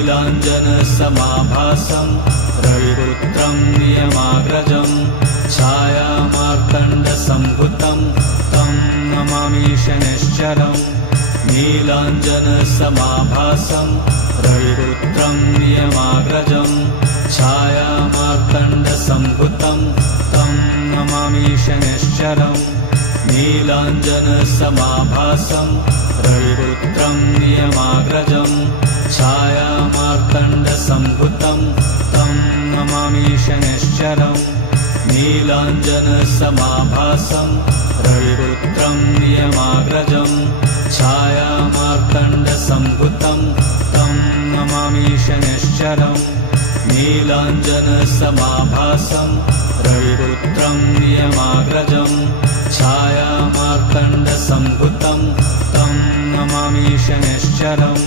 नीलाञ्जनसमाभासं रविपुत्रं नियमाग्रजं छायामार्तण्डसम्भुतं तं नमामि शनैश्चरम् नीलाञ्जनसमाभासं रविपुत्रं नियमाग्रजं छायामार्तण्डसम्भुतं तं नमामि शनैश्चरम् नीलाञ्जनसमाभासं रविपुत्रं नियमाग्रजं छायामार्तण्डसम्भुतं तं नमामि शनैश्चरम् नीलाञ्जनसमाभासं रविपुत्रं नियमाग्रजं छायामार्तण्डसम्भुतं तं नमामि शनैश्चरम् नीलाञ्जनसमाभासं रविपुत्रं नियमाग्रजं छायामार्तण्डसम्भुतं तं नमामि शनैश्चरम्